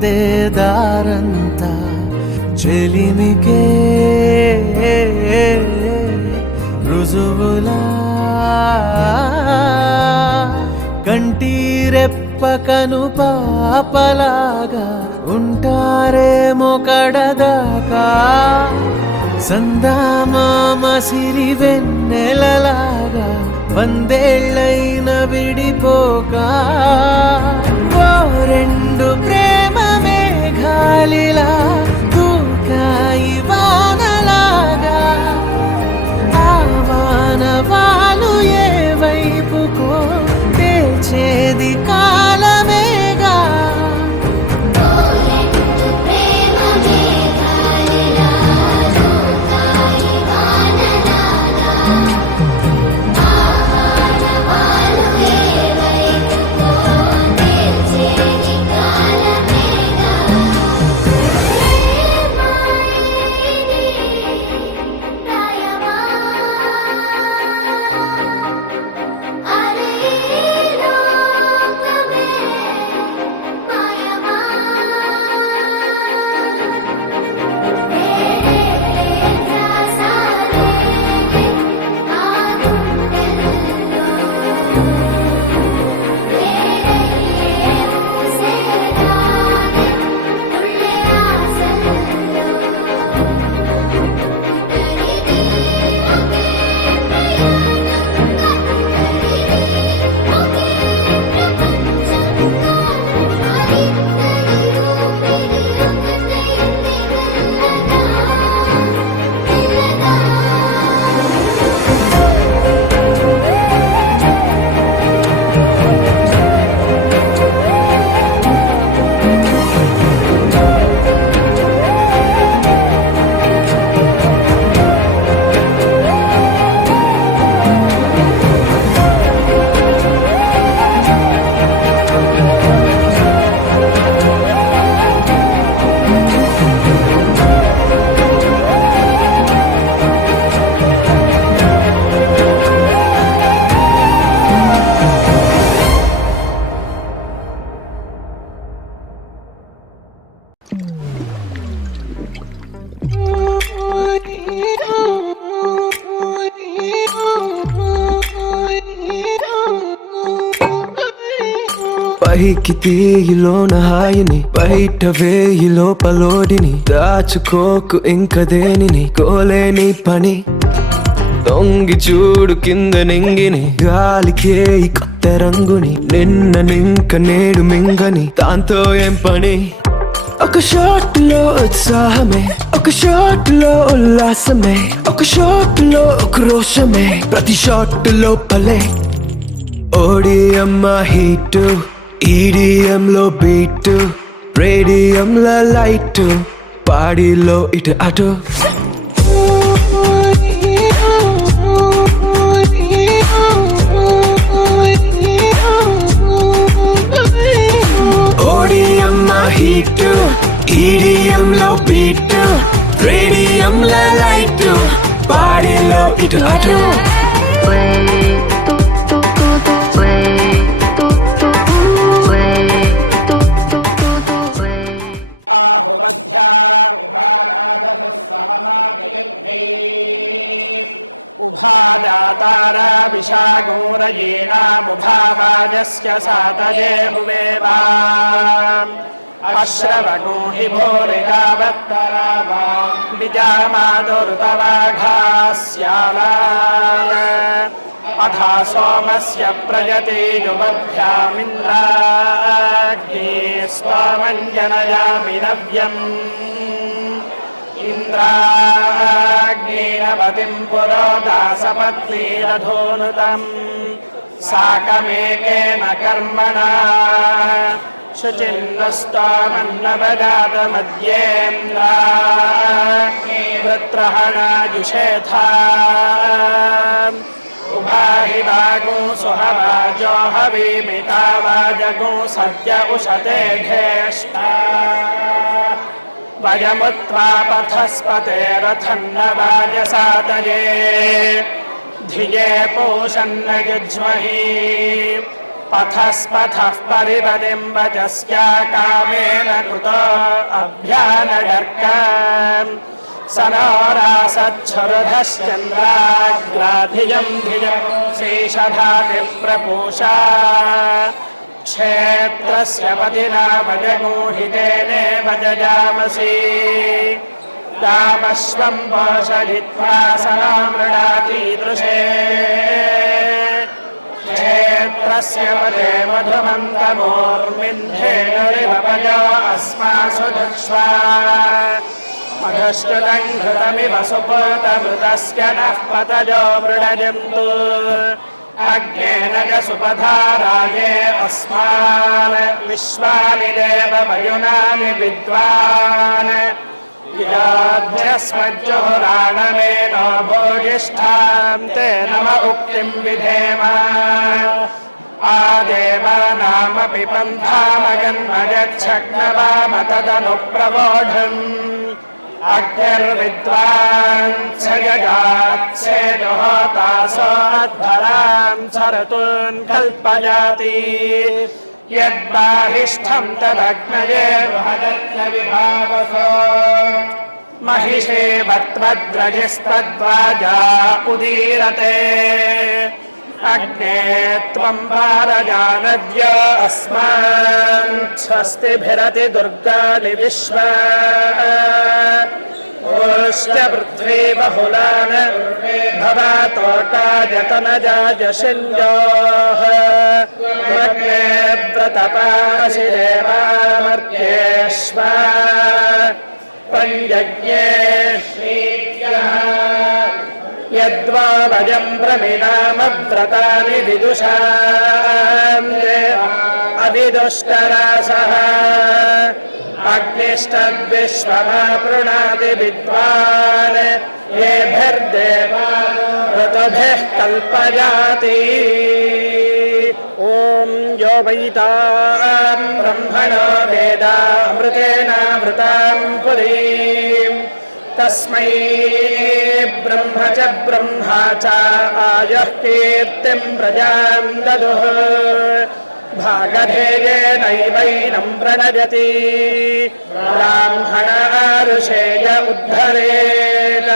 అందేదారంతా చెలిమికే రుజువులా కంటి రెప్పకను పాపలాగా ఉంటారేమో కడదాకా సందామామ సిరి వెన్నెలలాగా వందేళ్ళైన విడిపోక రెండు ప్రేమ మేఘాలిలా దూకాయి వానలాగా ఆ వానవాలు ఏ వైపుకో తేల్చేది కాలమేగా పైకి తీయిలోన హాయిని బయట వేయి లోపలోడిని దాచుకోకు ఇంక దేనిని కోలేని పని దొంగి చూడు కింద నింగిని గాలికే కొత్త రంగుని నిన్న నింక నేడు మింగని దాంతో ఏం పని ఒక షాట్ లో ఉత్సాహమే ఒక షాట్ లో ఉల్లాసమే ఒక షాట్ లో క్రోషమే ప్రతి షాట్ లోపలే ఓడిఎం హీటు ఈడిఎం లో బీటు రేడియం లో లైట్ పాడిలో ఇటు అటు ఓడిఎం హీటు ఈడిఎం లో బీటు రేడియం లో లైట్ పాడిలో ఇటు అటు उभादातारा विशागोरयेणामुभावाजस्य सातये भुवेवाम् अश्रवणो हि भोरिगावत्तरावा विजामादुर्तवाघास्यालान् अथा सोमस्य प्रयते युवभ्यामिन्द्राग्ने स्वामञ्जनयामि नव्यम् इंद्राग्नेरवतिं पुरोदासपत्नीरधोनुतं साकमेकेन कर्मणा शुचिन्नस्तामन्नवजातमध्येन्द्राग्ने वृत्रहणाजुषेथा उभाहि वागो सुहवाजो हवीमिता वाजगो सद्य उशते घेष्टा वयमुत्वा पथस्पतेरथन्न वाजसातये धिये पूषन्न युज्महि पथस्पथः परिपदिं वचस्या कामेन कृतो अभ्यानडर्क स नोरासच्छुरधश्चन्द्राग्राधिजं धिजं शेषधातिप्रपूषा क्षेत्रस्य पतिना वजगोहितेनेव जजामसि तामश्वं पोषयित्वा स नो मृडातीदृशे क्षेत्रस्य पदे मधुमन्तमूर्मिन्धेनुरिवपयो अस्मासु दक्ष्वा मधुश्रुतं घृतमिव सुपूतमृतस्य नः पतजो मृडजन्तु अग्नेन च सुपधाराये अस्मान् विश्वानि देवमयुनानि विद्वान् याध्यस्मज्जुहुराणमेनो भोजिष्ठां ते नम उक्तिं विधेम आदेवानामपि पन्थामगन्मगच्छग्नवाम तदनुप्रवोढम् अग्निर्विद्वान् स जगात्सेजुहोतासो अध्वरां सरतून् कल्पयाति यद्बाहिष्ठं तदग्नये बृहदत्न विभावसो महिषे वत्वद्रजिस्तद्वाजा उदीरते अग्ने त्वं भारजानद्य अस्मान् स्वस्तिभिरति दुर्गानि विश्वा ओश्च पृथ्वी बहुलान् भवातोटाजतनजाजशिञ्जोः मग्ने व्रतपासि देवामर्त्येष्वा पञ्जज्ञे यद्वा वयं प्रमिनामव्रतानि विदुषाम् अविदुष्टरासः अग्निष्टद्विश्वमापृणाति विद्वान् येभिर्देवा ऋतुभिः कल्पयाति ॐ यो वैतां ब्रह्मणो वेदामृतेनामृतां पुरीम् तस्मै ब्रह्म च ब्रह्मा च आयुः कीर्तिं प्रजां ददुः भागधेयेनैवैनं प्रणजति ब्राह्मणारुषेय उद्धरेत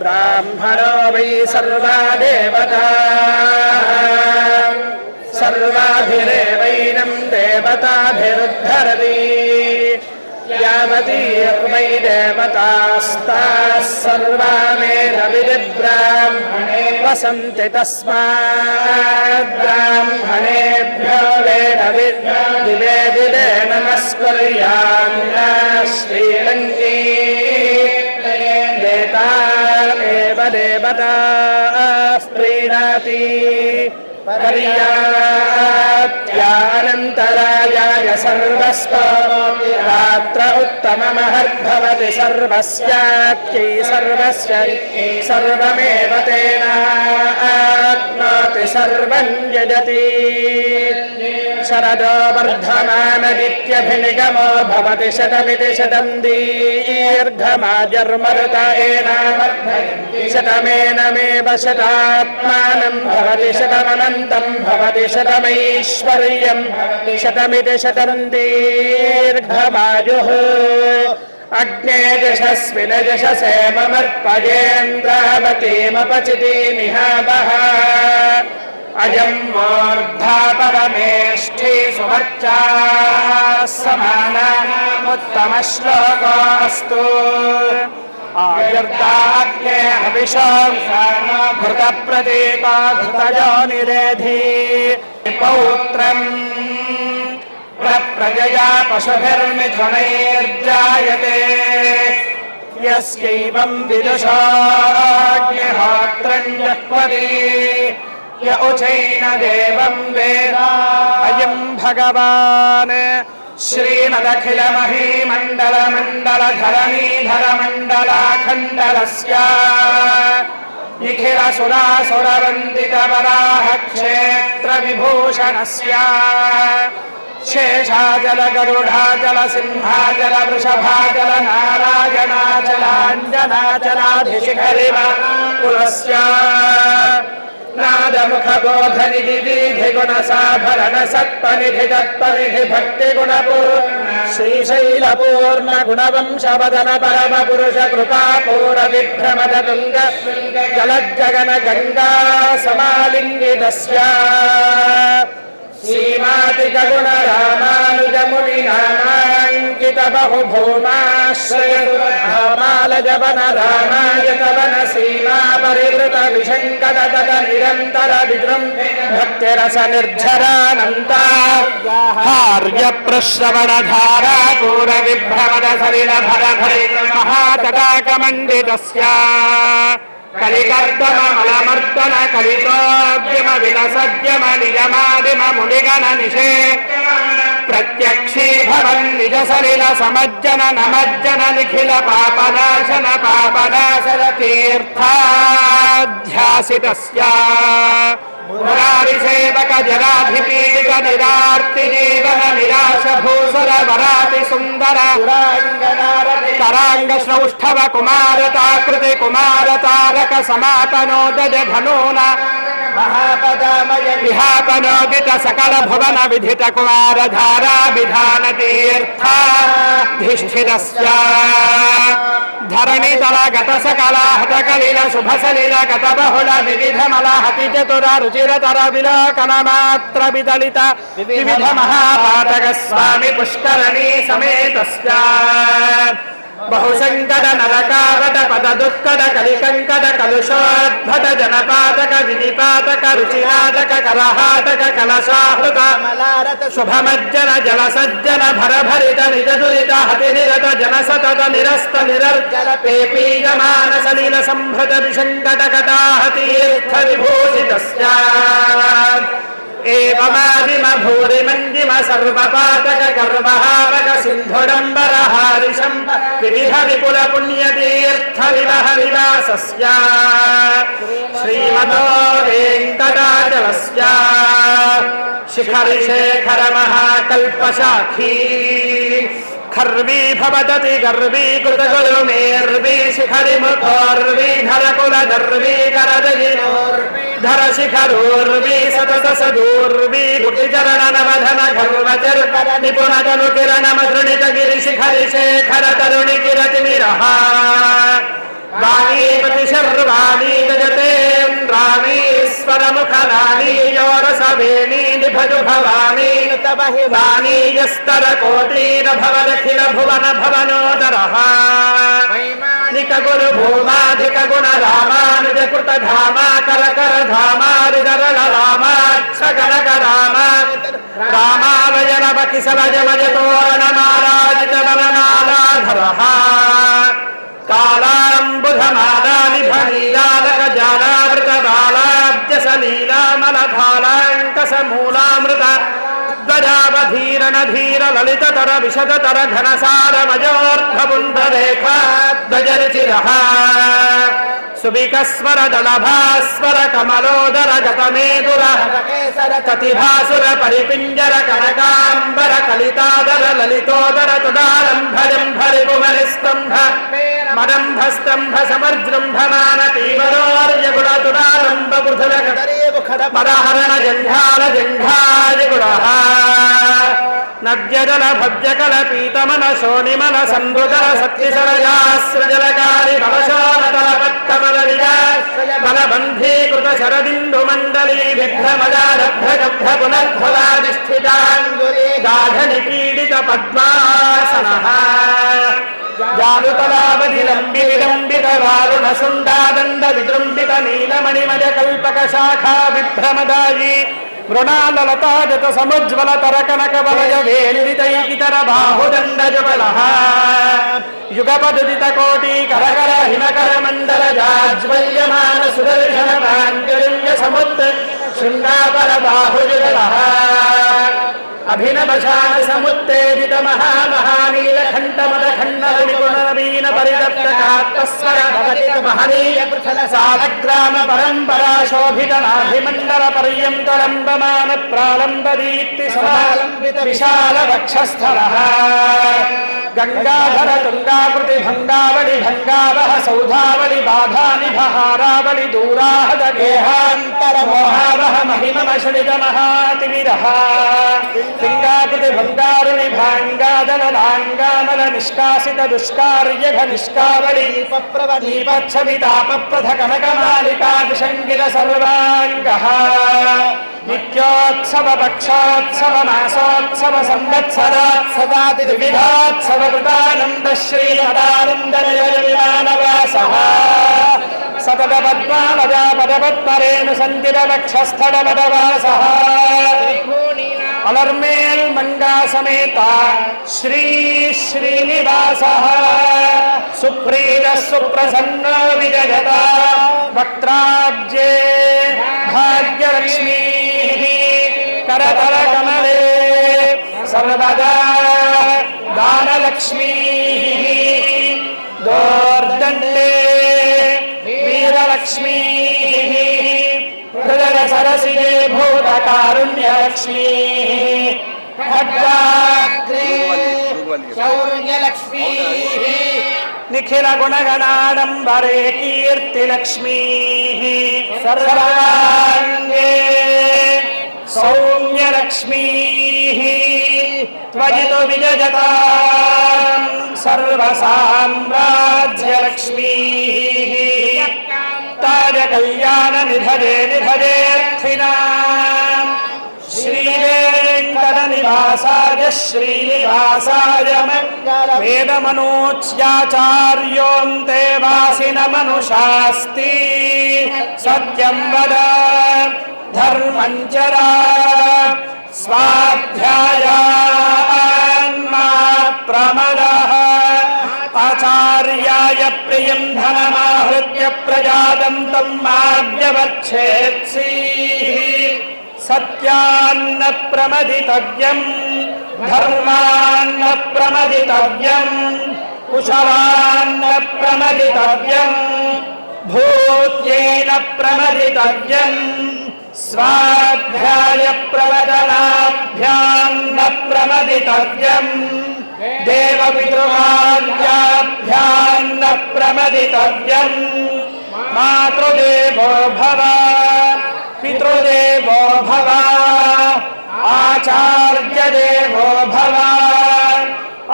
ब्राह्मणो वै सर्वा देवताः सर्वाभिरेवैनं देवताभिरुद्धरति यावती वै देवतास्ताः सर्वा मेधविधिब्राह्मणे वसन्ति तस्माद् ब्राह्मणेभ्यो दिवे दिवे नमस्कुर्यान्न श्रीलङ्की देता एव देवताः प्रीणाति पर्याप्त्यानन्तरायाय सर्वस्व रात्र उत्तममहद्भवति सर्वस्याप्यै सर्वस्य सर्वमेव तेनाप्नोति सर्वं यजति शरदो वर्धमानदित्यभिनिगमो भवति शतमिति शतं दीर्घमाजर्मरुत एनावर्धयति शतमेनमेव शतात्मानं भवति शतमनन्तं भवति शतमैश्वर्यं शतमिति शतं दीर्घमायुः अग्ने यशस्विन यशसे ममर्पयेन्द्रावतीमपचितिमिहावः अयं मूर्धा परमेष्ठी सुवर्चा समानामुत्तमश्लोकोऽस्तु आयुर्दाग्ने हविषो घृतप्रतीको घृतयो निरेधि पौत्रम् प्रजया पशुभिर्मिथुनैर्जायते यस्यैवं विदुषाग्निहोत्रं जह्वति य उचैन देवं वेद अयं भगवान् श्रीमदखिलमहीमण्डलमण्डलधरणीधरमण्डलाखण्डलस्य निखिलसुरासुरवन्दितवराह क्षेत्रविभूषणस्य शेषाचल गरुडाचल सिंहाचल वृषभाचल नारायणाचलाञ्जनाचलाधिशिखरिव कुलस्य नाद मुख बोध निधि विधि गुण साभरण सत्पनिधि तत्पनिधि भक्ति गुण श्रीशैल पूर्ण गुणवंश वदन परम पुरुष कृपा पूर विभ्रमद तुंग जलज्जगन गंगा समालिंगितस्य श्रीमातिक गुण रामानुज मुनि नामांकित बहुभूमाश्रय रामालजवन रामायतवन सीमा परिवृत विशंकत तद निरंतर विद्रुम भक्तिरस निर्झरानंता हार्य प्रश्रवण धारा पूर विभ्रमद सलिल भर भरित महातटाक मंडितस्य कलिकर्दम मलमर्दन कलितोद्यम विलसद्यम नियमादिम मुनिगण निषे प्रत्यक्षी भवन् निज सलिल समज्जन नमज्जन निखिल पापनाशन तीर्थाध्यासितस्य मुरारिसेवक जराधिपीडित निरार्ति जीवन निराश भूसुर वराति सुंदर तरांग श्रौष्ठव कुमारताकृति कुमार तारक समापनोदज धनून विहापनोदित सकल भुवन विधित कुमार धारा विधान तीर्थाधिष्ठितस्य धरणि तल गत सकल हत कलिल शुभ सलिल गत बहुल विविध मल हति चतुर रुचिर तर विलोकन मात्र विदलित विविध महापातक स्वामी पुष्करणी समेतस्य बहुसंकट नरकावट पद दुःखद कलिकंकट कलुषोद्भट जनपातक विनिपातक रुचिरातक कलहाटक कलशाहृत शुभमज्जन जलसज्जन भरभरित निज दुरित हति निरत जन सतत निरस्त निरर्जल पेपीयमान सलिल संभृत विशंकट कटाहतीर्थ विभूषितस्य एवमादिम भूरिमंजिम सर्वपातक गर्वहावक सिंधुडंबर हारिशं विविध विपुल पुण्य तीर्थ विवह विलासस्य श्रीमतो वेंकटाचलस्य शिखरि शेखर महाकल्पशाखी खर्वी भवदति गर्वी कृत गुरु मेर्वी शिखरि मुखोर्वी धर कुल दर्वी करदहि धर शिखरोर्वी सतत सदूर्वी गुटि चरण नवधन घर्वचर निपुण जनु किरण मधुनित गिरि शिखरि शेखर तरुणि किरति मिरहा वाणी प्रति शर्वाणी गजतेन्द्राणीश्वर मुखराणी योरस वेणी निभजु भवानी तबहि वाणी यस्तर कोटीर भवदखिल भुवन भवनोदरः निक गुरु भूमाधिक गुण रामानुज कृत धामा कर कर धामारिदरल रामाक्ष गणक रामा रामालयन बकिसल जमज तोरण माराजित वनमालाधरः कालाम्बुधमाला निभनीलालक जालावृत बालाब्ज सलीलामलफालाङ्क समूलामृत ध्वजावधीरण धीर ललिततर विशदतर घनसार मजोर्ध्वपुण्डरेखा ध्वजरुचिरः सुबिकस्वर दलभास्वर कमलोदर गतमेदुरः कतिभासुर परिपिञ्जर कनकाम्बर कलितादर ललितोदर तुदारम्भजं भरिपुमरिस्तम्भ मदम्भस्तम्भ समर्जृम्भमान तीवरोर्य गुणतुदारम्भ पृथुलक मदहरण जङ्घाल जङ्घाय गुणः नद्यजल भव्यकल पीतमन शोणिमन संवृदर सत्यशरजास्रजलकारि भवशोणतल पत्कमल बलबन्धीकृत शरदिन्दु मण्डली विघ्नमदारभ्रगभ्र पुनर्भवाधिष्ठिताङ्गुली गाढनिपीडित पद्मासनः जानुतलावधिलम्बि विलम्बित वारुण शुण्डादण्ड विजृम्बित नीलमणिमज कल्पक शाखा विभ्रमदायी मृणाललताजत समुज्ज्वल तरकनक वलय वेलितैकितर बाहुदण्ड जुगलः युगपदुदित कोटि करकर हिमकर मण्डल जाज्वल्यमान सुदर्शन पाण्डुर्य समुद्र शृङ्गापर बाहुजुगलः अभिनवशान समुत्तेजित महामहानीलकण्ठ मदखण्डल निपुणवीन परिदप्तकात्मस्वर महनीय पृथल सालग्राम परम्परा शोभित नाभिमण्डल पर्यन्तरम्बमान प्रालम्ब दीप्ति समालम्बित विशाल वक्षस्थलः गंगाधर तुंगाकृति भंगावली भंगावह सौधावली बाधानि बहारावली दूराहद गेहांतर मोहावली महातिविरः पिङ्गाकृति भङ्गारुणि भाङ्गादनदाङ्गामल निष्कासित दुष्कार्यघ निष्कावली पप्रवदीपच्छवितापप्रथ कनकमालिका विशङ्गित सर्वाङ्गः नित्योत्सव पक्षोत्सव मासोत्सव संवत्सरात्सवाति विविधोत्सव कृतानन्द श्रीमदानन्द निलयमानवासः सतत पद्मावजा पदपद्मरेणु सन्दिर वक्षस्थल पदवासः अलर्मेल मंगा समेता श्री श्रीनिवासः सुप्रीत सुप्रसन्न विजयता वक्त्राब्जे भाग्यलक्ष्मी करतल कमले सर्वदा दानलक्ष्मी दोर्दण्डे वीरलक्ष्मी हृदय सरसिजे भूतकारुण्यलक्ष्मी खड्गाग्रे शौर्यलक्ष्मी निखिल गुणगणाडम्बरे कीर्तिलक्ष्मी सर्वाङ्गे सौम्यलक्ष्मी त्वजितो विजयताम् सर्वसाम्राज्यलक्ष्मी ताज कल्याण निधरे निधरेऽर्थिनाम् श्रीवेङ्कट निवासाय श्रीनिवासाय वेदमनोच्याचार्योऽन्ते वासिन मनुषास्ति सत्यं वद धर्मं चरा स्वाध्यायान्मा प्रमदः आचार्याय प्रियं धनमाहृत्य प्रजातं माव्यवच्छेत्सीः सत्यान्न प्रमदितव्यं धर्मान्न प्रमदितव्यं कुशवान्न प्रमदितव्यं भूत्येन प्रमदितव्यं स्वाध्याय प्रवदनाभ्यान्न प्रमदितव्यं देवपितृमार्याभ्यान्न प्रमदितव्यं मातृदेवो भव पितृदेवो भव आचार्यदेवो भव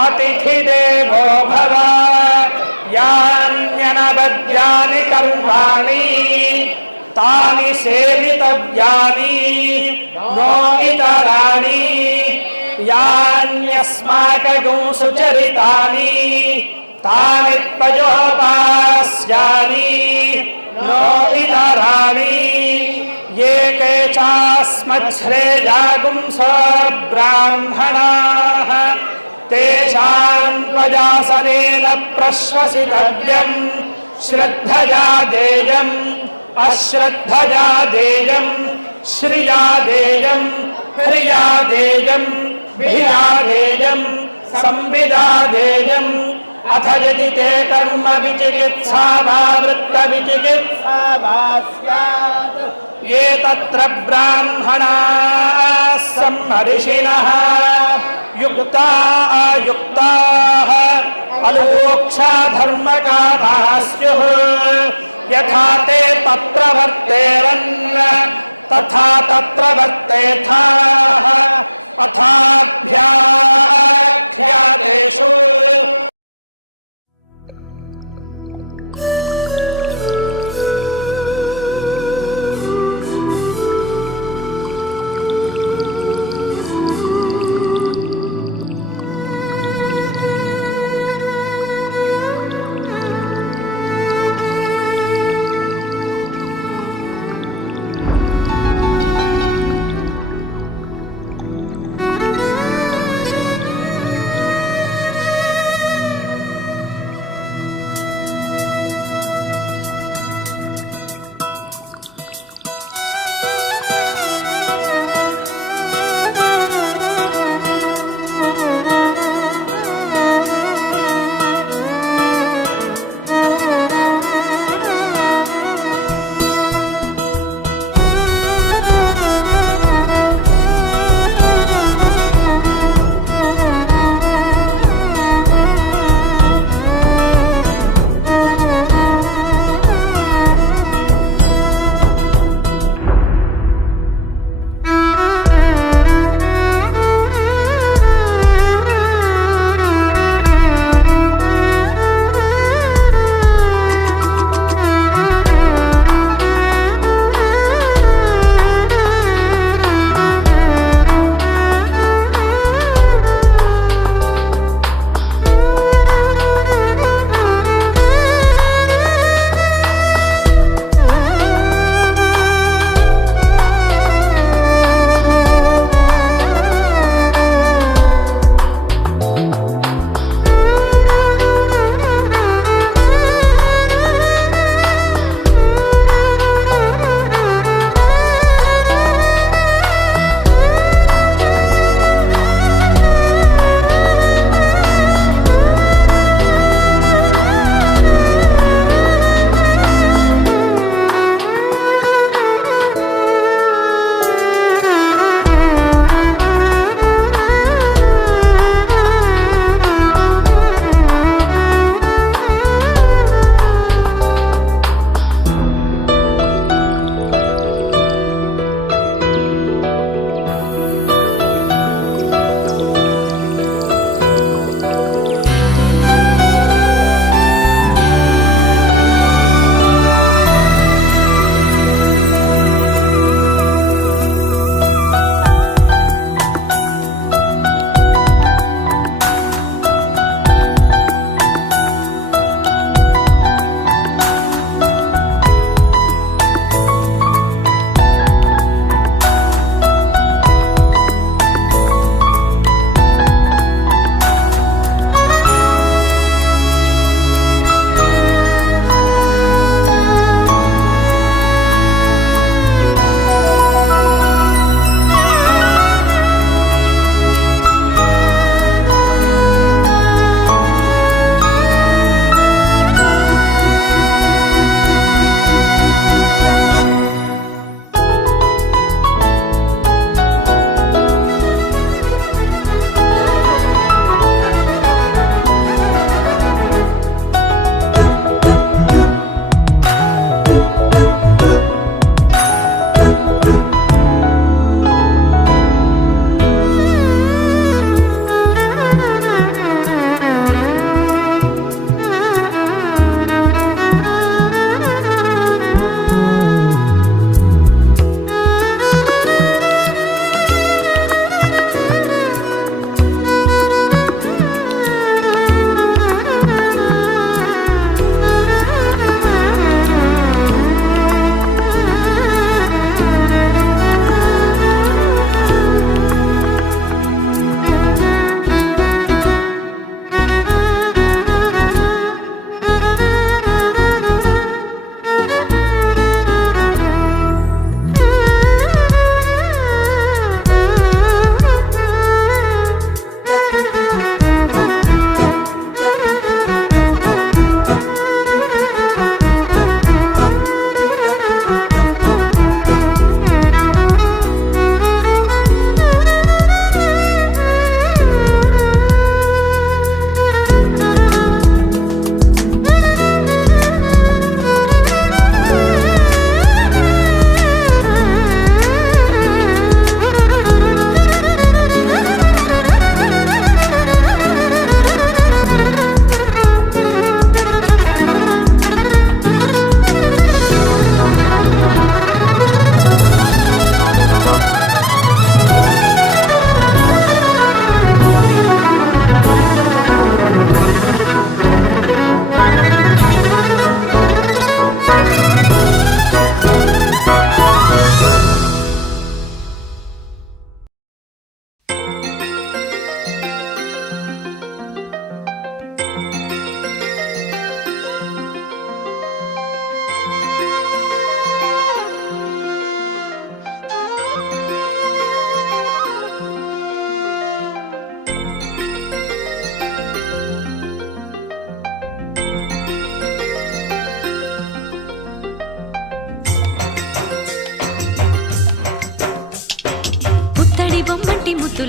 अतिथिदेवो भव यान्यनवद्यानि कर्माणि तानि सेवितव्यानि नो इतराणि यान्यस्माकं सुचरितानि तानि त्वयोपास्यानि नो इतराणि ये के चास्मच्छ्रेयागुंसो ब्राह्मणाः तेषां त्वजासनेन प्रश्वसितव्यं श्रद्धया देयम् अश्रद्धया देयं श्रिया देयं प्रिया देयं भिया देयं संविदा देयम् अथ यदि ते कर्म विचिकित्सा वा वृत्त विचिकित्सा वा स्यात् ये तत्र ब्राह्मणाः सम्मर्षिणः युक्ता अयुक्ताः अलोक्षा धर्मकामाः स्युः यथा ते तत्र वर्तेरन् तथा तत्र वर्तेथाः अथाभ्याख्यातेषु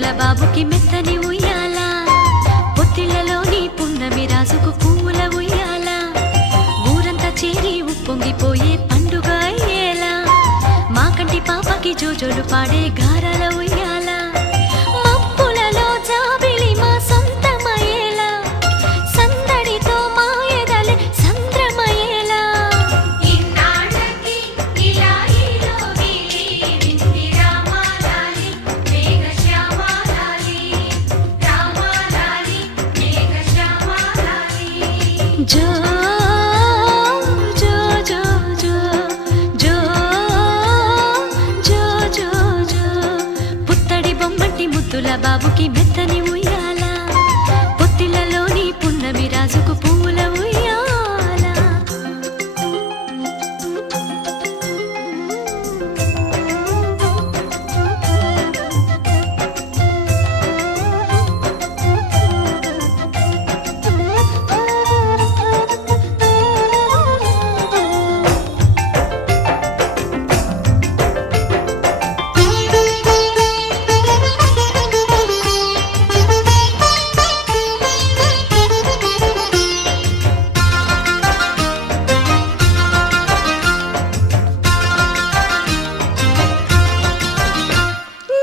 ముద్దుల బాబుకి మెత్తని ఉయ్యాల పొత్తిళ్లలోని పున్నమి రాజుకు పూల ఉయ్యాల ఊరంతా చేరి ఉప్పొంగిపోయే పండుగ అయ్యేలా మా కంటి పాపకి జోజోలు పాడే గారాల ఉయ్యాల మబ్బులలో జాబిలి మా సొంతమయ్యేలా సందడితో మా ఎదలే సంద్రమయ్యేలా ఇన్నాళ్ళకి ఇలా ఈలోగి వింది రామాలాలి మేఘశ్యామాలాలి రామాలాలి మేఘశ్యామాలాలి జో జో జో జో జో జో జో జో పుత్తడి బొమ్మటి ముద్దుల బాబుకి మెత్తని ఉయ్యాల పొత్తిళ్లలోని పున్నమి రాజుకు పూల ఉయ్యాల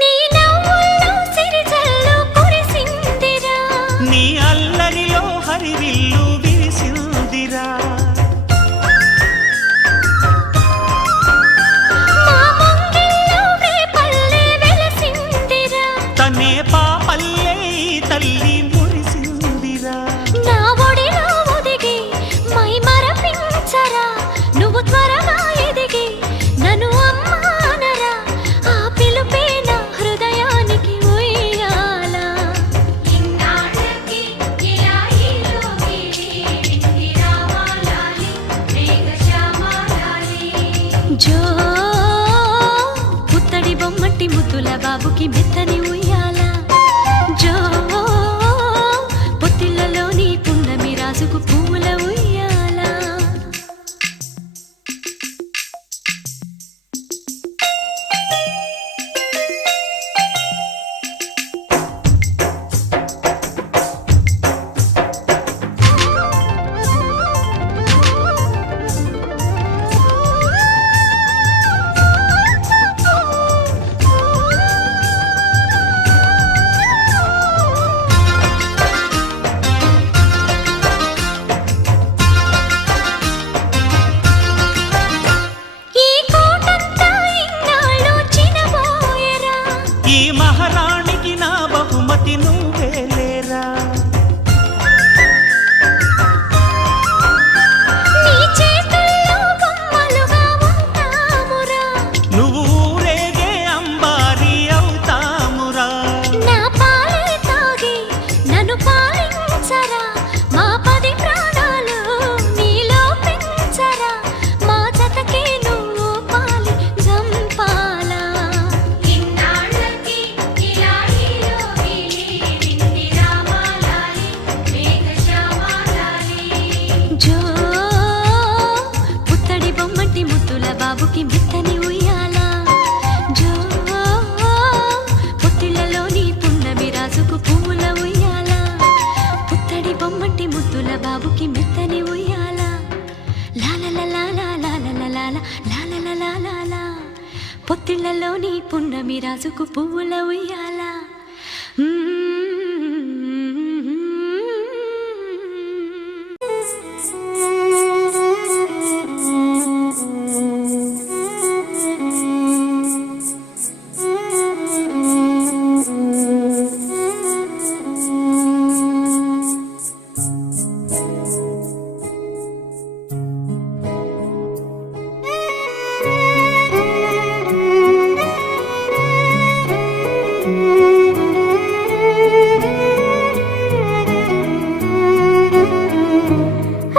నీ నవ్వుల్లో సిరిజల్లు కురిసిందిరా నీ అల్లరిలో హరివిల్లు విరిసిందిరా మా ముంగిల్లో రేపల్లె వెలసిందిరా తనే పాపల్లే ఈ తల్లి మురిసిందిరా నా ఒడిలో ఒదిగి మై మరపించరా నువ్వు త్వరగా ఎదిగి నన్ను అమ్మానరా ఆ పిలుపే నా హృదయానికి ఉయ్యాల ఇన్నాళ్ళకి ఇలా ఈలోగి వింది రామాలాలి మేఘశ్యామాలాలి జో పుత్తడి బొమ్మటి ముద్దుల బాబుకి మెత్తని ఉయ్యాల జో పొత్తిళ్లలోని పున్నమి రాజుకు పూల ఉయ్యాల ఈ కోటంతా ఇన్నాళ్ళు చినబోయరా ఈ మహారాణికి నా బహుమతి నువ్వేలేరా నీ చేతుల్లో బొమ్మలుగా ఉంటామురా నువ్వు ఊరేగే అంబారి అవుతామురా నా పాలే తాగి నన్ను పాలించరా మా 10 ప్రాణాలు నీలో పెంచరా మా జతకే నువ్వు పాలి జంపాలా ఇన్నాళ్ళకి ఇలా ఈలోగి వింది రామాలాలి మేఘశ్యామాలాలి జో పుత్తడి బొమ్మటి ముద్దుల బాబుకి మెత్తని ఉయ్యాల జో పొత్తిళ్లలోని పున్నమి రాజుకు పూల ఉయ్యాల పుత్తడి బొమ్మటి ముద్దుల బాబుకి మెత్తని ఉయ్యాల లాలలలాలలాలలలాలలలాలలా పొత్తిళ్లలోని పున్నమి రాజుకు పూల ఉయ్యాల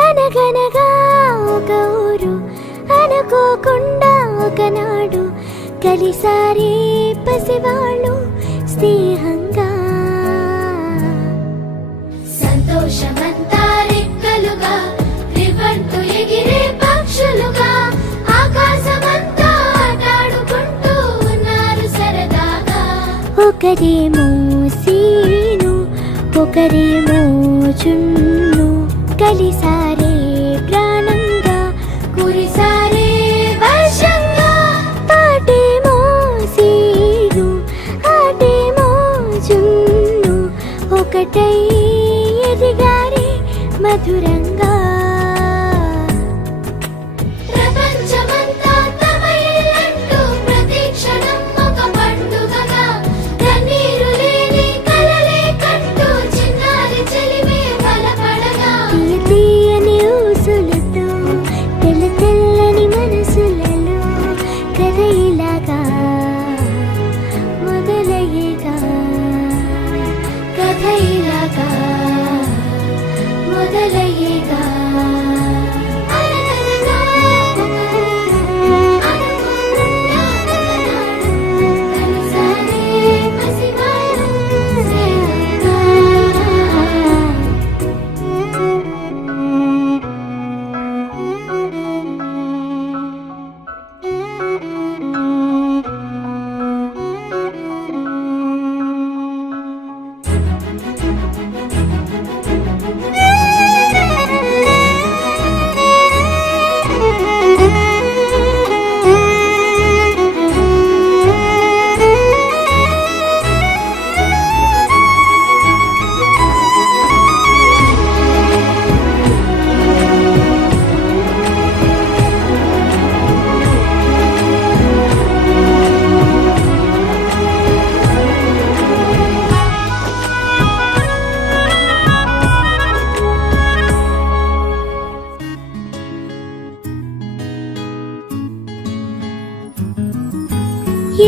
అనగనగా ఒక ఊరు అనుకోకుండా ఒకనాడు కలిసారి పసివాళ్ళు స్నేహంగా సంతోషమంతా రెక్కలుగా రివంటు ఎగిరే పక్షులుగా ఆకాశమంతా ఆటాడుకుంటూ ఉన్నారు సరదాగా ఒకరేమో మధురంగా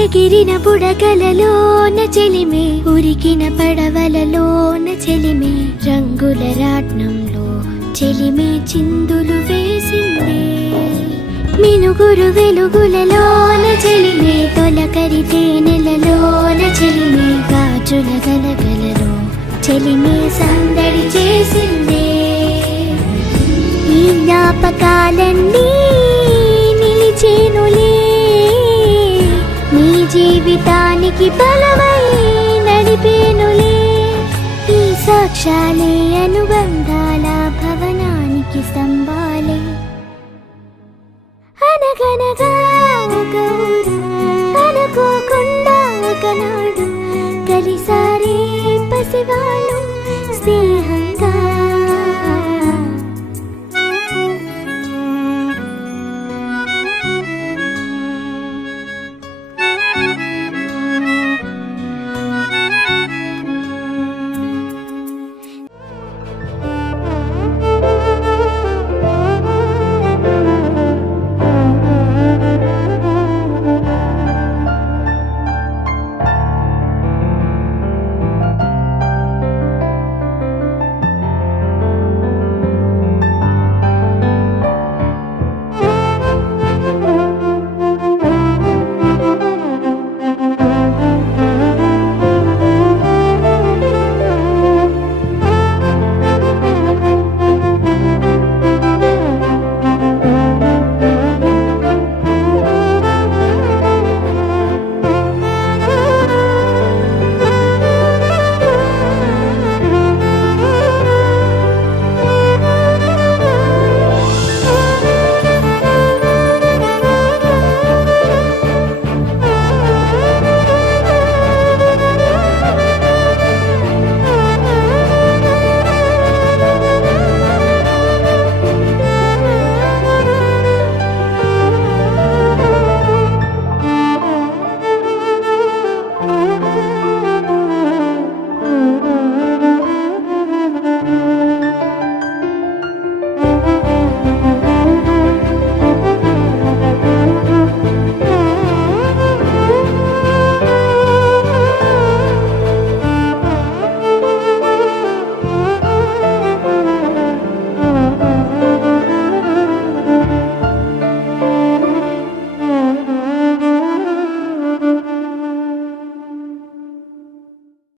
ఎగిరిన బుడగలలోన చెలిమే ఉరికిన పడవలలోన చెలిమే రంగుల రాట్నంలో చెలిమే చిందులు వేసిందే మినుగురు వెలుగులలోన చెలిమే తొలకరి తేనెలలోన చెలిమే గాజుల గలగలలో చెలిమే సందడి చేసిందే ఈ జ్ఞాపకాలన్నీ నిలిచేనులే జీవితానికి బలమై నడిపేనులే ఈ సాక్ష్యాలే అనుబంధ